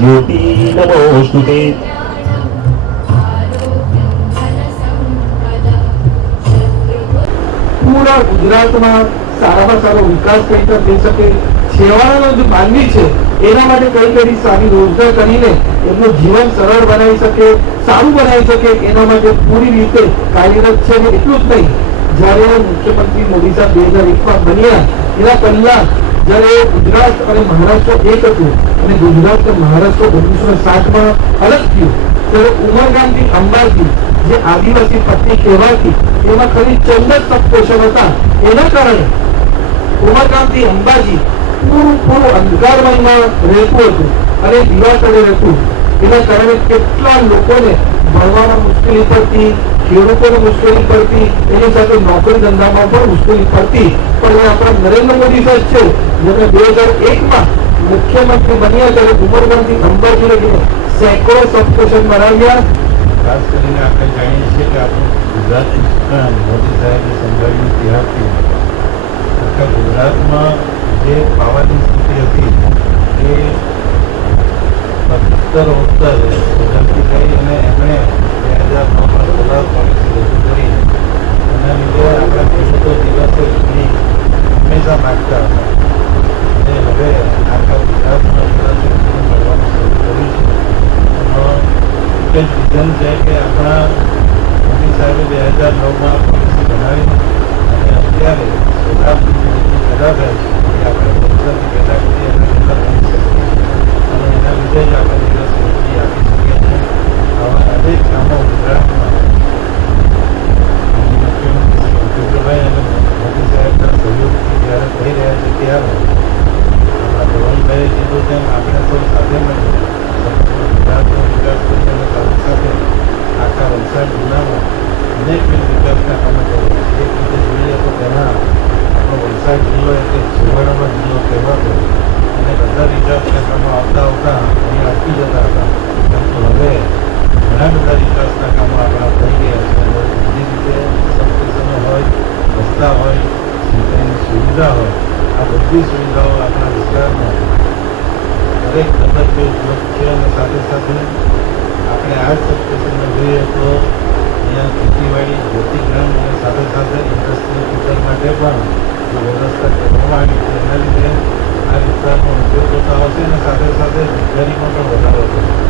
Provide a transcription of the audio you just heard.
ज्योति नमोस्तुते। पूरा गुजरात में सारा सारो विकास कई રીતે થઈ શકે, છેવાડાનો જે માનવી છે એના માટે કઈ સારી રોજગાર કરીને એમનું જીવન સરળ બનાવી શકે, સારું બનાવી શકે, એના માટે પૂરી રીતે કાર્યરત છે. એટલું જ નહીં, જ્યારે મુખ્યમંત્રી મોદી સાહેબ 2001માં બન્યા એના પહેલા જ્યારે ગુજરાત અને મહારાષ્ટ્ર એક હતું અને ગુજરાત અને મહારાષ્ટ્ર 1960માં અલગ થયું, ત્યારે ઉમરગામથી અંબાજી જે આદિવાસી પટ્ટી કહેવાતી એમાં ખાલી 14 સબસ્ટેશન હતા. એના કારણે ઉમરગામથી અંબાજી પૂરું અંધકારમયમાં રહેતું હતું અને દીવાસળે રહેતું. એના કારણે કેટલા લોકોને ભણવામાં મુશ્કેલી પડતી, ખેડૂતોને મુશ્કેલી પડતી, એની સાથે નોકરી ધંધામાં પણ મુશ્કેલી પડતી. પણ એ આપણા નરેન્દ્ર મોદી સાહેબ છે, જેમણે 2001માં મુખ્યમંત્રી બન્યા ત્યારે ઉમરગામથી અંબાજી લગીને સેંકડો સબસ્ટેશન બનાવ્યા. ખાસ કરીને આપણે જાણીએ છીએ કે આપણું ગુજરાત મોદી સાહેબે સંભાળ્યું ત્યારથી આખા ગુજરાતમાં જે પાવાની સ્થિતિ હતી એ ઉત્તર ઝડપથી થઈ અને એમણે 2009માં સોલાર પોલિસી રજૂ કરી. એના લીધે આપણા ખેડૂતો દિવસે વીજળી હંમેશા માગતા હતા અને હવે આખા ગુજરાતમાં સોલાર વીજળી મળવાનું શરૂ કર્યું છે. એનો એક જ રીઝન છે કે આપણા મોદી સાહેબે 2009માં પોલિસી બનાવી અને અત્યારે સોલાર વીજળી ધરાવે એ આપણે વર્ષોથી પેદા કરી એના લીધે બની શકીએ અને એના લીધે જ આપણે દિવસે વીજળી આપી શકીએ છીએ. આવા અનેક કામો ગુજરાતમાં મુખ્યમંત્રી ભૂપેન્દ્રભાઈ અને મોદી સાહેબના સહયોગથી જ્યારે થઈ રહ્યા છે ત્યારે આપણા ધવલભાઈએ કીધું તેમ આપણે સૌ સાથે મળી ગુજરાતનો વિકાસ કરી અને સાથે સાથે આખા વલસાડ જિલ્લામાં અનેકવિધ વિકાસના કામો કરીએ. એક રીતે જોઈએ તો તેમાં આપણો વલસાડ જિલ્લો એટલે છેવાડાનો જિલ્લો કહેવાતો અને બધા વિકાસના કામો આવતા અહીં અટકી જતા હતા, પરંતુ હવે ઘણા બધા